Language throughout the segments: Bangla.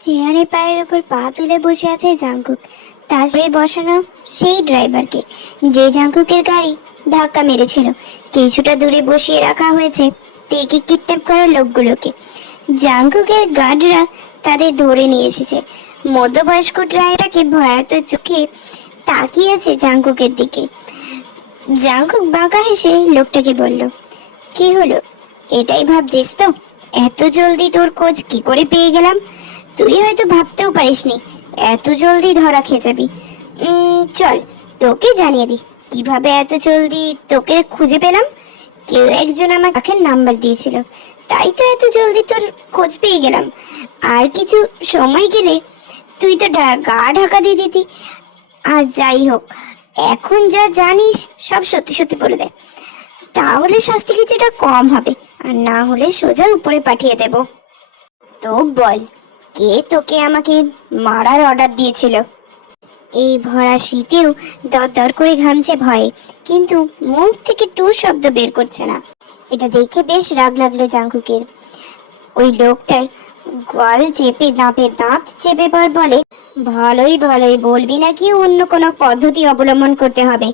চেয়ারে পায়ের উপর পা তুলে বসে আছে জাঙ্কুক। তার সাথে বসানো সেই ড্রাইভারকে, যে জাঙ্কুকের গাড়ি ধাক্কা মেরেছিল। কিছুটা দূরে বসিয়ে রাখা হয়েছে তেকে কিডন্যাপ করা লোকগুলোকে। জাঙ্কুকের গার্ডরা তাদের ধরে নিয়ে এসেছে। মধ্যবয়স্ক ড্রাইভারটাকে ভয়ার্ত চোখে তাকিয়েছে জাঙ্কুকের দিকে। জাঙ্কুক বাঁকা হেসে লোকটাকে বলল, কি হলো? এটাই ভাবছিস তো? এত জলদি তোর খোঁজ কি করে পেয়ে গেলাম? তুই হয়তো ভাবতেও পারিসনি, এত জলদি ধরা খেয়ে যাবি। চল, তোকে জানিয়ে দি কীভাবে এত জলদি তোকে খুঁজে পেলাম? কেউ একজন আমার কাকের নাম্বার দিয়েছিল, তাই তো এত জলদি তোর খোঁজ পেয়ে গেলাম। আর কিছু সময় গেলে তুই তো গা ঢাকা দিয়ে দিতি। আর যাই হোক, এখন যা জানিস সব সত্যি সত্যি বলে দে। তাহলে শাস্তি কিছুটা কম হবে, আর না হলে সোজা উপরে পাঠিয়ে দেব। তো বল কে তোকে আমাকে মারার অর্ডার দিয়েছিল? এই ভরা শীতেও দর দর করে ঘামছে ভয়ে, কিন্তু মুখ থেকে টু শব্দ বের করছে না। এটা দেখে বেশ রাগ লাগল জাঙ্কুকের। ওই লোকটার গল চেপে দাঁতে দাঁত চেপে পর বলে, ভালোই ভালোই বলবি নাকি অন্য কোনো পদ্ধতি অবলম্বন করতে হবে?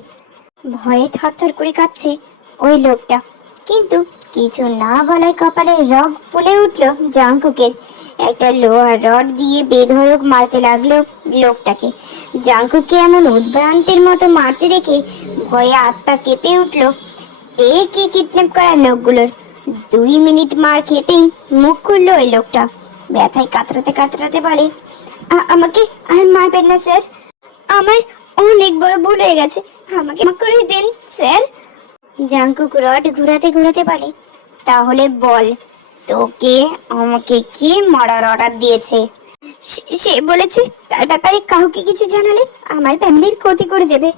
ভয়ে থরথর করে কাঁপছে ওই লোকটা। কিন্তু কিছু না বলায় কপালে রগ ফুলে উঠল জাঙ্কুকের। একটা লোহার রড দিয়ে বেধড়ক মারতে লাগল লোকটাকে। জাঙ্কুককে এমন উদ্ভ্রান্তের মতো মারতে দেখে ভয়ে আত্মা কেঁপে উঠল। একে কিডন্যাপ করা লোকগুলোর? দুই মিনিট মার খেতেই মুখ খুললো ওই লোকটা। ব্যথায় কাতরাতে কাতরাতে বলে আমাকে আর মারবেন না, স্যার। আমার অনেক বড় ভুল হয়ে গেছে। আমাকে ক্ষমা করে দিন, স্যার। জাঙ্কুক রড ঘুরাতে ঘুরাতে বলে তাহলে বল, তোকে আমাকে কে মারার অর্ডার দিয়েছে? সে- বলেছে, তার ব্যাপারে কাউকে কিছু জানালে আমার ফ্যামিলির ক্ষতি করে দেবে।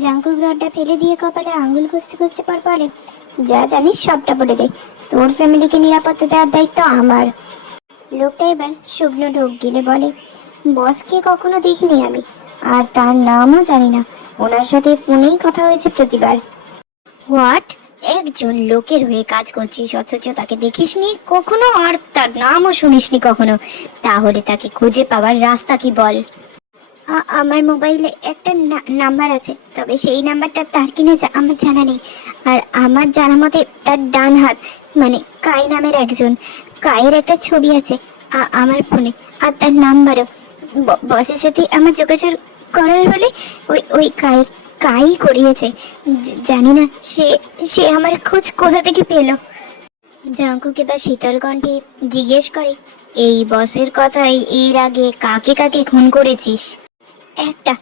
জাঙ্কুক রডটা ফেলে দিয়ে কপালে আঙুল ঘষতে ঘষতে পর পরে যা জানিস সবটা বলে দে। তোর ফ্যামিলিকে নিরাপত্তা দেওয়ার দায়িত্ব আমার। লোকটা এবার শুকনো ঢোক গিলে বলে, বসকে কখনো দেখিনি আমি, আর তার নামও জানি না। ওনার সাথে ফোনেই কথা হয়েছে প্রতিবার। হোয়াট একজন লোকের হয়ে কাজ করছিস, অথচ তাকে দেখিসনি? কখনো? আর তার নামও শুনিসনি কখনো? তাহলে তাকে খুঁজে পাওয়ার রাস্তা কি বল? আমার মোবাইলে একটা নাম্বার আছে, তবে সেই নাম্বারটা তার কিনে আমার জানা নেই। আর আমার জানা মতে তার ডান হাত মানে কাই নামের একজন। কায়ের একটা ছবি আছে আমার ফোনে। আর তার নাম্বারও। বসের সাথে আমার যোগাযোগ করার হলে ওই ওই কাই কাই করিয়েছে। জানি না, সে সে আমার খোঁজ কোথা থেকে পেল? জাঙ্কুকে বা শীতল কণ্ঠে জিজ্ঞেস করে, এই বসের কথাই এর আগে কাকে কাকে খুন করেছিস? একটা,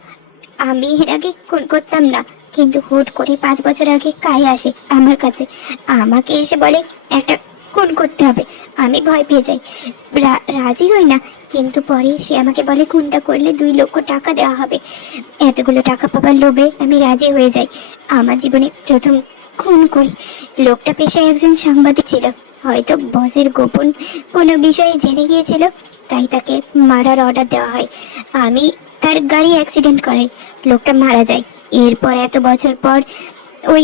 আমি এর আগে খুন করতাম না, কিন্তু হুট করে পাঁচ বছর আগে কাই আসে আমার কাছে, আমাকে এসে বলে একটা খুন করতে হবে। আমি ভয় পেয়ে যাই। রাজি হই না, কিন্তু পরে সে আমাকে বলে, খুনটা করলে দুই লক্ষ টাকা দেওয়া হবে। এতগুলো টাকা পাবার লোভে আমি রাজি হয়ে যাই। আমার জীবনে প্রথম খুন করি। লোকটা পেশায় একজন সাংবাদিক ছিল। হয়তো বসের গোপন কোনো বিষয়ে জেনে গিয়েছিল, তাই তাকে মারার অর্ডার দেওয়া হয়। আমি তার গাড়ি অ্যাক্সিডেন্ট করাই। লোকটা মারা যায়। এরপর এত বছর পর ওই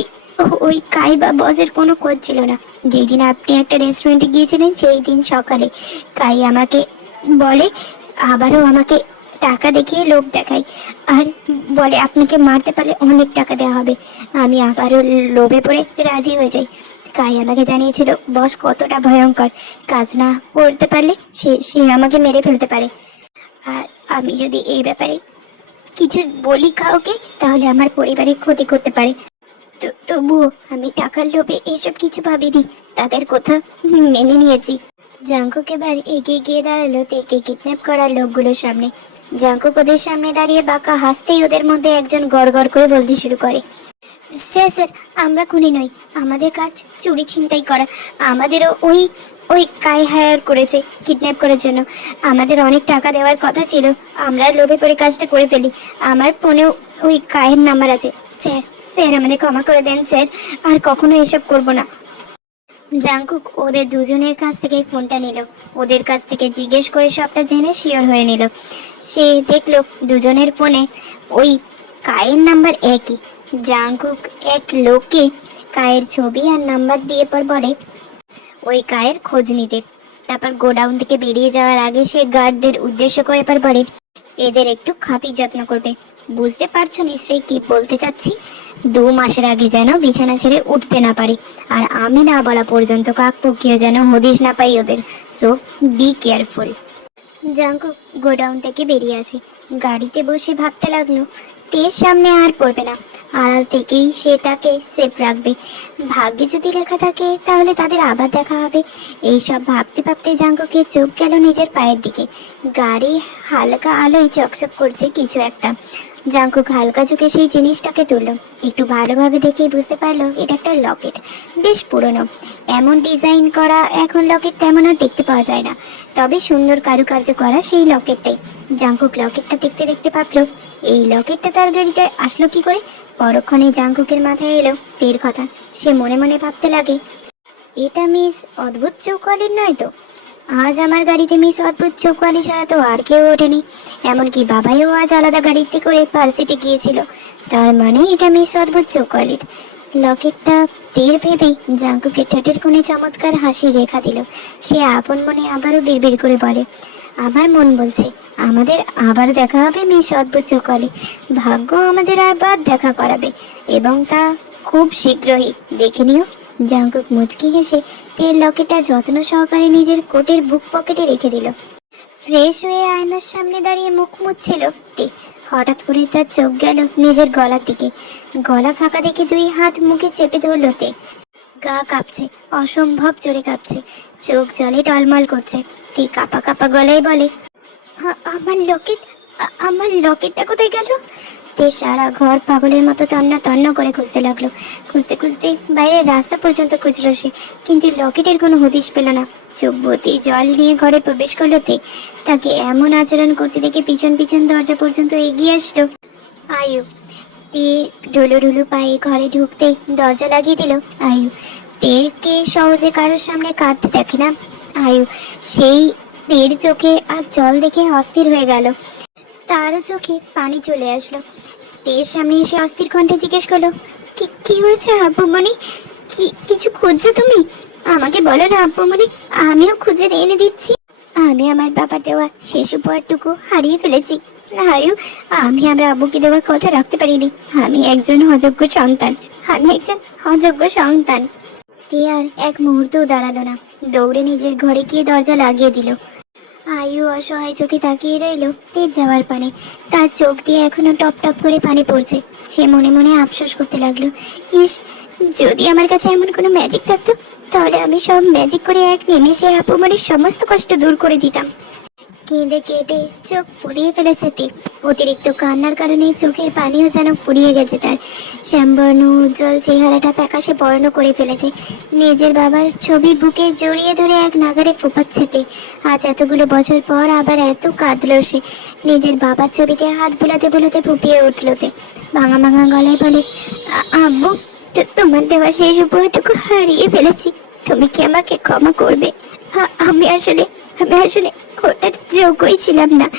ওই কাই বা বসের কোনো খোঁজ ছিল না। যেই দিন আপনি একটা রেস্টুরেন্টে গিয়েছিলেন সেই দিন সকালে কাই আমাকে বলে, আবারও আমাকে টাকা দেখিয়ে লোভ দেখায়। আর বলে, আপনাকে মারতে পারলে অনেক টাকা দেওয়া হবে। আমি আবারও লোভে পড়ে রাজি হয়ে যাই। কাই আমাকে জানিয়েছিল, বস, কতটা ভয়ঙ্কর। কাজ না করতে পারলে সে সে আমাকে মেরে ফেলতে পারে। আর আমি যদি এই ব্যাপারে কিছু বলি কাউকে, তাহলে আমার পরিবারের ক্ষতি করতে পারে। তবুও আমি টাকার লোভে এইসব কিছু ভাবিনি। তাদের কথা মেনে নিয়েছি। জাঙ্কুক এবার এগিয়ে গিয়ে দাঁড়াল, তেকে কিডন্যাপ করা লোকগুলোর সামনে। জাঙ্কুক ওদের সামনে দাঁড়িয়ে বাঁকা হাসতেই ওদের মধ্যে একজন গড় করে বলতে শুরু করে। স্যার স্যার, আমরা খুনি নই। আমাদের কাজ চুরি ছিনতাই করা। আমাদেরও ওই ওই কাই হায়ার করেছে, কিডন্যাপ করার জন্য। আমাদের অনেক টাকা দেওয়ার কথা ছিল। আমরা লোভে পড়ে কাজটা করে ফেলি। আমার ফোনেও ওই কায়ের নাম্বার আছে। স্যার স্যার, আমাদের ক্ষমা করে দেন, স্যার। আর কখনো এসব করব না। জাঙ্কুক ওদের দুজনের কাছ থেকে ফোনটা নিল। ওদের কাছ থেকে জিজ্ঞেস করে সবটা জেনে শিওর হয়ে নিল। সে দেখল দুজনের ফোনে ওই কায়ের নাম্বার একই। জাঙ্কুক এক লোককে কায়ের ছবি আর নাম্বার দিয়ে পর বলে, ওই কায়ের খোঁজ নিতে। তারপর গোডাউন থেকে বেরিয়ে যাওয়ার আগে সে গার্ডদের উদ্দেশ্য করে এবার বলে, এদের একটু খাতির যত্ন করবে। বুঝতে পারছ নিশ্চয়ই কি বলতে চাচ্ছি? দু মাসের আগে যেন বিছানা ছেড়ে উঠতে না পারে আর আমি না বলা পর্যন্ত কাক পক্ষীয় যেন হদিস না পাই ওদের। সো বি কেয়ারফুল জাঙ্কু গোডাউন থেকে বেরিয়ে আসে। গাড়িতে বসে ভাবতে লাগল টের সামনে আর পড়বে না। আড়াল থেকেই সে তাকে সেফ রাখবে। ভাগ্যে যদি লেখা থাকে, তাহলে তাদের আবার দেখা হবে। এইসব ভাবতে ভাবতে জাঙ্কুকে চোখ গেল নিজের পায়ের দিকে। গাড়ি হালকা আলোয় চকচক করছে কিছু একটা। জাঙ্কুক হালকা চোখে সেই জিনিসটাকে তুললো। একটু ভালোভাবে দেখে বুঝতে পারল, এটা একটা লকেট। বেশ পুরনো। এমন ডিজাইন করা এখন লকেট তেমন আর দেখতে পাওয়া যায় না। তবে সুন্দর কারুকার্য করা সেই লকেটটাই। জাঙ্কুক লকেটটা দেখতে দেখতে ভাবলো, এই লকেটটা তার গাড়িতে আসলো কি করে? পরক্ষণে জাঙ্কুকের মাথায় এলো তের কথা। সে মনে মনে ভাবতে লাগে, এটা মিস অদ্ভুত চৌকালির নয় তো? আজ আমার গাড়িতে মিস অদ্ভুত চৌকালি ছাড়া তো আর কেউ ওঠেনি। এমনকি বাবাইও আজ আলাদা গাড়িতে করে ভার্সিটি গিয়েছিল। তার মানে এটা মিস অদ্ভুত চৌকালির লকেটটা টের ভেবেই জাঙ্কুকে ঠোঁটের কোণে চমৎকার হাসি রেখা দিল। সে আপন মনে আবারও বিড়বিড় করে বলে আমার মন বলছে, আমাদের আবার দেখা হবে মিস অদ্ভুত চৌকালি ভাগ্য আমাদের আবার দেখা করাবে, এবং তা খুব শীঘ্রই। দেখে নিও জাঙ্কুক মুচকি হেসে তেল লকেটটা যত্ন সহকারে নিজের কোটের বুক পকেটে রেখে দিল। ফ্রেশ হয়ে আয়নার সামনে দাঁড়িয়ে মুখ মুছছিল হঠাৎ করে তার চোখ গেল নিজের গলার দিকে। গলা ফাঁকা দেখে দুই হাত মুখে চেপে ধরল তে। গা কাঁপছে, অসম্ভব জোরে কাঁপছে। চোখ জলে টলমল করছে। তে কাপা কাপা গলায় বলে আমার লকেট আমার লকেটটা কোথায় গেল? তে সারা ঘর পাগলের মতো তন্ন তন্ন করে খুঁজতে লাগল। খুঁজতে খুঁজতে বাইরের রাস্তা পর্যন্ত খুঁজলো সে, কিন্তু লকেটের কোনো হদিশ পেল না। চোখ ভর্তি জল নিয়ে ঘরে প্রবেশ করল তে। তাকে এমন আচরণ করতে দেখে পিছন পিছন দরজা পর্যন্ত এগিয়ে আসলো। আয়ু, তে ঢুলু ঢুলু পায়ে ঘরে ঢুকতে দরজা লাগিয়ে দিল। আয়ু, তে কে সহজে কারোর সামনে কাঁদতে দেখে না? আয়ু। সেই তের চোখে আর জল দেখে অস্থির হয়ে গেল। তারও চোখে পানি চলে আসলো। তের সামনে এসে অস্থির কণ্ঠে জিজ্ঞেস করল, কি কি হয়েছে আব্বুমণি কি, কিছু খুঁজছো তুমি? আমাকে বলো না আব্বুমণি আমিও খুঁজে এনে দিচ্ছি। আমি আমার বাবার দেওয়া শেষ উপহারটুকু হারিয়ে ফেলেছি। আয়ু, আমি আমার আব্বুকে দেওয়ার কথা রাখতে পারিনি। আমি একজন অযোগ্য সন্তান। আমি একজন অযোগ্য সন্তান। তে আর এক মুহূর্তও দাঁড়াল না। দৌড়ে নিজের ঘরে গিয়ে দরজা লাগিয়ে দিল। আয়ু অসহায় চোখে তাকিয়ে রইল তেজ যাওয়ার পানে। তার চোখ দিয়ে এখনও টপ টপ করে পানি পড়ছে। সে মনে মনে আফসোস করতে লাগল। ইস, যদি আমার কাছে এমন কোনো ম্যাজিক থাকতো, তাহলে আমি সব ম্যাজিক করে এক নেমে সে আপুমারির সমস্ত কষ্ট দূর করে দিতাম। কেঁদে কেটে চোখ ফুরিয়ে ফেলেছে তে। অতিরিক্ত কান্নার কারণে চোখের পানিও যেন ফুরিয়ে গেছে তার। শ্যামবর্ণ উজ্জ্বল চেহারাটা প্যাকাশে বর্ণ করে ফেলেছে। নিজের বাবার ছবি বুকে জড়িয়ে ধরে এক নাগারে ফোপাচ্ছে তে। আজ এতগুলো বছর পর আবার এত কাঁদলো সে। নিজের বাবার ছবিতে হাত বুলাতে বুলাতে ফুপিয়ে উঠল তে। ভাঙা ভাঙা গলায় বলে আব্বু তোমার দেওয়া শেষ উপহারটুকু হারিয়ে ফেলেছি। তুমি কি আমাকে ক্ষমা করবে? আমি আসলে আমি আসলে ওটার যোগ্যই ছিলাম না।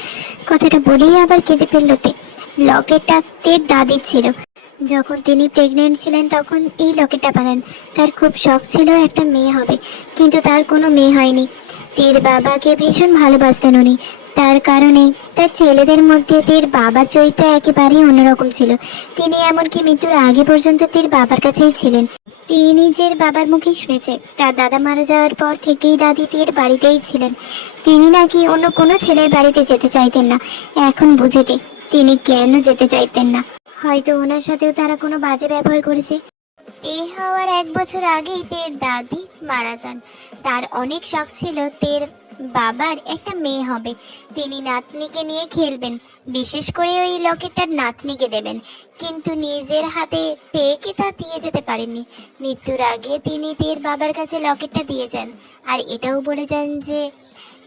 কথাটা বলেই আবার কেঁদে ফেলল তে। লকেটটা তের দাদি ছিল। যখন তিনি প্রেগনেন্ট ছিলেন, তখন এই লকেটটা বানান। তার খুব শখ ছিল একটা মেয়ে হবে। কিন্তু তার কোনো মেয়ে হয়নি। তীর বাবাকে ভীষণ ভালোবাসতেন উনি। তার কারণে তার ছেলেদের মধ্যে তের বাবার চরিত্র একেবারেই অন্যরকম ছিল। তিনি এমনকি মৃত্যুর আগে পর্যন্ত তীর বাবার কাছেই ছিলেন। তিনি নিজের বাবার মুখেই শুনেছে, তার দাদা মারা যাওয়ার পর থেকেই দাদি তীর বাড়িতেই ছিলেন। তিনি নাকি অন্য কোনো ছেলের বাড়িতে যেতে চাইতেন না। এখন বুঝেতে তিনি কেন যেতে চাইতেন না। হয়তো ওনার সাথেও তারা কোনো বাজে ব্যবহার করেছে। তে হওয়ার এক বছর আগেই তের দাদি মারা যান। তার অনেক শখ ছিল তের বাবার একটা মেয়ে হবে। তিনি নাতনিকে নিয়ে খেলবেন, বিশেষ করে ওই লকেটটার নাতনিকে দেবেন। কিন্তু নিজের হাতে তেকে তা দিয়ে যেতে পারেননি। মৃত্যুর আগে তিনি তের বাবার কাছে লকেটটা দিয়ে যান। আর এটাও বলে যান যে,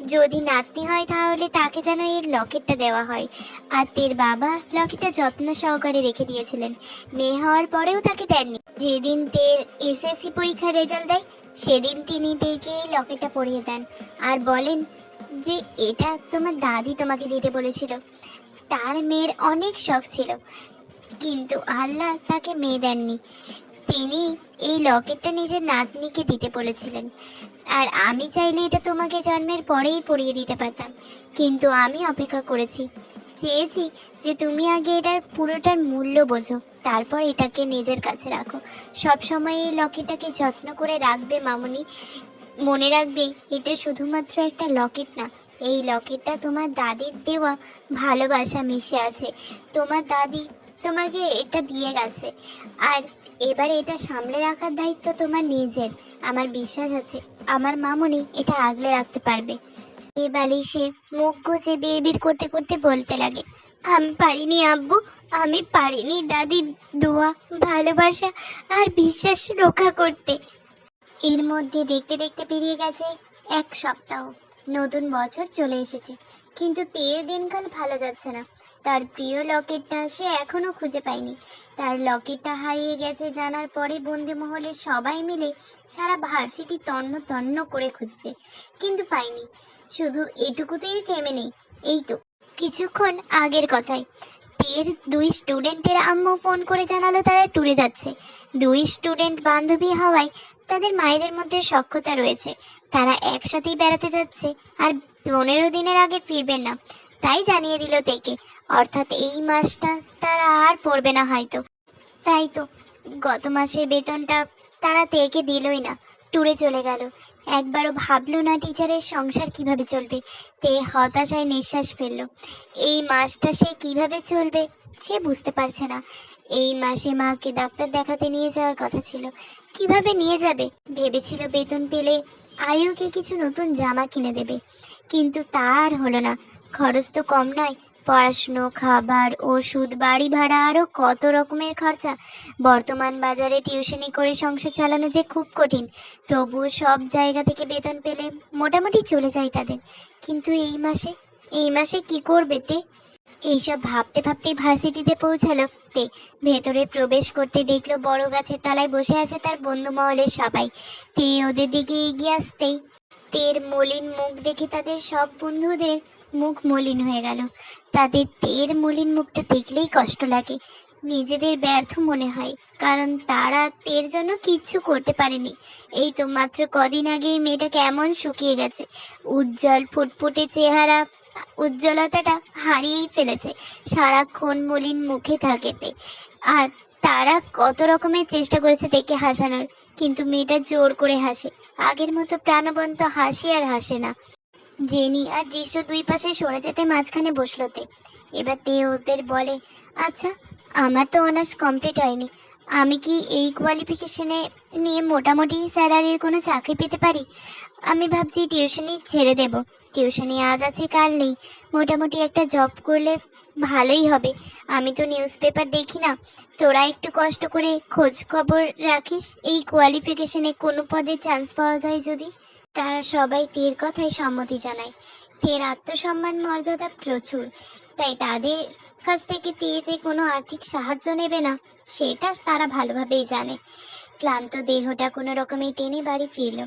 যদি নাতনি হয় তাহলে তাকে যেন এই লকেটটা দেওয়া হয়। আর তের বাবা লকেটটা যত্ন সহকারে রেখে দিয়েছিলেন। মেয়ে হওয়ার পরেও তাকে দেননি। যেদিন তের এসএসসি পরীক্ষার রেজাল্ট দেয়, সেদিন তিনি এই লকেটটা পরিয়ে দেন। আর বলেন যে, এটা তোমার দাদি তোমাকে দিতে বলেছিল। তার মেয়ের অনেক শখ ছিল। কিন্তু আল্লাহ তাকে মেয়ে দেননি। তিনি এই লকেটটা নিজের নাতনিকে দিতে বলেছিলেন। আর আমি চাইলে এটা তোমাকে জন্মের পরেই পরিয়ে দিতে পারতাম। কিন্তু আমি অপেক্ষা করেছি। চেয়েছি যে তুমি আগে এটার পুরোটার মূল্য বোঝো, তারপর এটাকে নিজের কাছে রাখো। সব সময় এই লকেটটাকে যত্ন করে রাখবে মামুনি। মনে রাখবে, এটা শুধুমাত্র একটা লকেট না, এই লকেটটা তোমার দাদির দেওয়া ভালোবাসা মিশে আছে। তোমার দাদি তোমাকে এটা দিয়ে গেছে। আর এবার এটা সামলে রাখার দায়িত্ব তোমার নিজের। আমার বিশ্বাস আছে, আমার মামুনি এটা আগলে রাখতে পারবে। এবারে সে মুখ গুজে বিড়বিড় করতে করতে বলতে লাগে, আমি পারিনি আব্বু, আমি পারিনি দাদি, দোয়া, ভালোবাসা আর বিশ্বাস রক্ষা করতে। এর মধ্যে দেখতে দেখতে পেরিয়ে গেছে এক সপ্তাহ। নতুন বছর চলে এসেছে, কিন্তু তের দিনকাল ভালো যাচ্ছে না। তার প্রিয় লকেটটা সে এখনও খুঁজে পায়নি। তার লকেটটা হারিয়ে গেছে জানার পরে বন্দি মহলের সবাই মিলে সারা ভার্সিটি তন্ন তন্ন করে খুঁজছে, কিন্তু পায়নি। শুধু এটুকুতেই থেমে নেই। এই তো, কিছুক্ষণ আগের কথাই তের দুই স্টুডেন্টের আম্মু ফোন করে জানালো তারা ট্যুরে যাচ্ছে। দুই স্টুডেন্ট বান্ধবী হওয়ায় তাদের মায়েদের মধ্যে সখ্যতা রয়েছে। তারা একসাথেই বেড়াতে যাচ্ছে আর পনেরো দিনের আগে ফিরবেন না। তাই জানিয়ে দিল তেকে। অর্থাৎ এই মাসটা তারা আর পড়বে না হয়তো। তাই তো, গত মাসের বেতনটা তারা তেকে দিলই না ট্যুরে চলে গেল। একবারও ভাবলো না টিচারের সংসার কীভাবে চলবে, তে হতাশায় নিঃশ্বাস ফেলল। এই মাসটা সে কীভাবে চলবে সে বুঝতে পারছে না। এই মাসে মাকে ডাক্তার দেখাতে নিয়ে যাওয়ার কথা ছিল, কীভাবে নিয়ে যাবে? ভেবেছিল বেতন পেলে আয়ুকে কিছু নতুন জামা কিনে দেবে, কিন্তু তার হলো না। খরচ তো কম নয় পড়াশুনো, খাবার, ওষুধ, বাড়ি ভাড়া আরও কত রকমের খরচা। বর্তমান বাজারে টিউশনি করে সংসার চালানো যে খুব কঠিন, তবুও সব জায়গা থেকে বেতন পেলে মোটামুটি চলে যায় তাদের। কিন্তু এই মাসে এই মাসে কি করবে তে? এইসব ভাবতে ভাবতেই ভার্সিটিতে পৌঁছালো তে। ভেতরে প্রবেশ করতে দেখল বড় গাছের তলায় বসে আছে তার বন্ধু মহলের সবাই। তে ওদের দিকে এগিয়ে আসতেই, তের মলিন মুখ দেখে তাদের সব বন্ধুদের মুখ মলিন হয়ে গেল। তাদের তের মলিন মুখটা দেখলেই কষ্ট লাগে। নিজেদের ব্যর্থ মনে হয়, কারণ তারা তের জন্য কিচ্ছু করতে পারেনি। এই তো মাত্র কদিন আগেই মেয়েটা কেমন শুকিয়ে গেছে। উজ্জ্বল ফুটফুটে চেহারা, উজ্জ্বলতাটা হারিয়েই ফেলেছে সারাক্ষণ মলিন মুখে থাকেতে। আর তারা কত রকমের চেষ্টা করেছে দেখে হাসানোর, কিন্তু মেয়েটা জোর করে হাসে। আগের মতো প্রাণবন্ত হাসি আর হাসে না। জেনি আর যিশু দুই পাশে সরে যেতে মাঝখানে বসল তে। এবার তে ওদের বলে আচ্ছা আমার তো অনার্স কমপ্লিট হয়নি। আমি কি এই কোয়ালিফিকেশনে নিয়ে মোটামুটি স্যালারির কোনো চাকরি পেতে পারি? আমি ভাবছি টিউশনি ছেড়ে দেব। টিউশনি আজ আছে, কাল নেই। মোটামুটি একটা জব করলে ভালোই হবে। আমি তো নিউজ পেপার দেখি না। তোরা একটু কষ্ট করে খোঁজ খবর রাখিস, এই কোয়ালিফিকেশনে কোনো পদে চান্স পাওয়া যায় যদি? তারা সবাই তীর কথায় সম্মতি জানায়। তীর আত্মসম্মান মর্যাদা প্রচুর। তাই তাদের কাছ থেকে তে যে কোনো আর্থিক সাহায্য নেবে না, সেটা তারা ভালোভাবেই জানে। ক্লান্ত দেহটা কোনো রকমে টেনে বাড়ি ফিরল।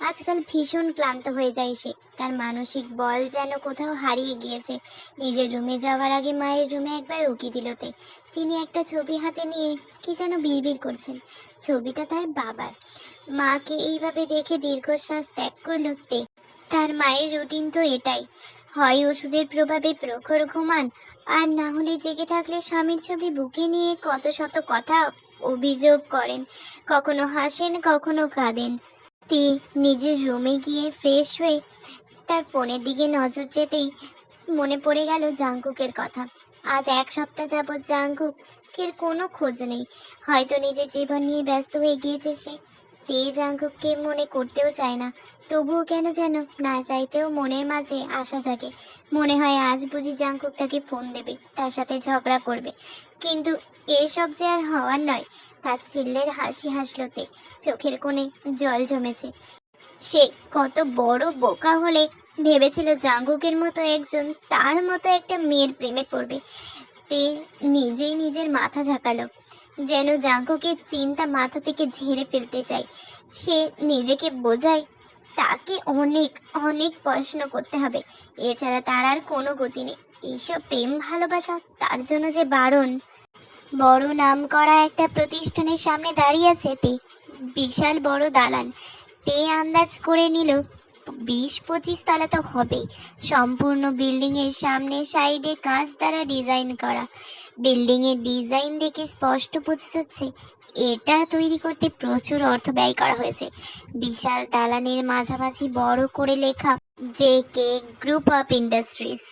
আজকাল ভীষণ ক্লান্ত হয়ে যায় সে। তার মানসিক বল যেন কোথাও হারিয়ে গিয়েছে। নিজের রুমে যাওয়ার আগে মায়ের রুমে একবার উকি দিলতে তিনি একটা ছবি হাতে নিয়ে কি যেন বিড়বিড় করছেন। ছবিটা তার বাবার। মাকে এইভাবে দেখে দীর্ঘশ্বাস ত্যাগ করল তে। তার মায়ের রুটিন তো এটাই। হয় ওষুধের প্রভাবে প্রখর ঘুমান, আর না হলে জেগে থাকলে স্বামীর ছবি বুকে নিয়ে কত শত কথা অভিযোগ করেন। কখনো হাসেন, কখনো কাঁদেন। তে নিজের রুমে গিয়ে ফ্রেশ হয়ে তার ফোনের দিকে নজর যেতেই মনে পড়ে গেল জাঙ্কুকের কথা। আজ এক সপ্তাহ যাবৎ জাঙ্কুকের কোনো খোঁজ নেই। হয়তো নিজের জীবন নিয়ে ব্যস্ত হয়ে গিয়েছে সে। তে জাঙ্কুককে মনে করতেও চায় না। তবুও কেন যেন না চাইতেও মনের মাঝে আশা জাগে। মনে হয় আজ বুঝি জাঙ্কুক তাকে ফোন দেবে, তার সাথে ঝগড়া করবে। কিন্তু এসব যে আর হওয়ার নয়, তার চিল্লের হাসি হাসলোতে চোখের কোণে জল জমেছে। সে কত বড় বোকা হলে ভেবেছিল জাঙ্গুকের মতো একজন তার মতো একটা মেয়ের প্রেমে পড়বে। তে নিজেই নিজের মাথা ঝাঁকালো। যেন জাঙ্কুকের চিন্তা মাথা থেকে ঝেড়ে ফেলতে চায়। সে নিজেকে বোঝায়, তাকে অনেক অনেক পড়াশুনো করতে হবে। এছাড়া তার আর কোনো গতি নেই। এইসব প্রেম ভালোবাসা, তার জন্য যে বারণ। বড় নাম করা একটা প্রতিষ্ঠানের সামনে দাঁড়িয়ে আছে তে, বিশাল বড় দালান। তে আন্দাজ করে নিল, বিশ পঁচিশ তলা তো হবেই। সম্পূর্ণ বিল্ডিংয়ের সামনে সাইডে কাঁচ দ্বারা ডিজাইন করা। বিল্ডিংয়ের ডিজাইন দেখে স্পষ্ট বোঝা যাচ্ছে, এটা তৈরি করতে প্রচুর অর্থ ব্যয় করা হয়েছে। বিশাল দালানের মাঝামাঝি বড় করে লেখা, J K group of industries.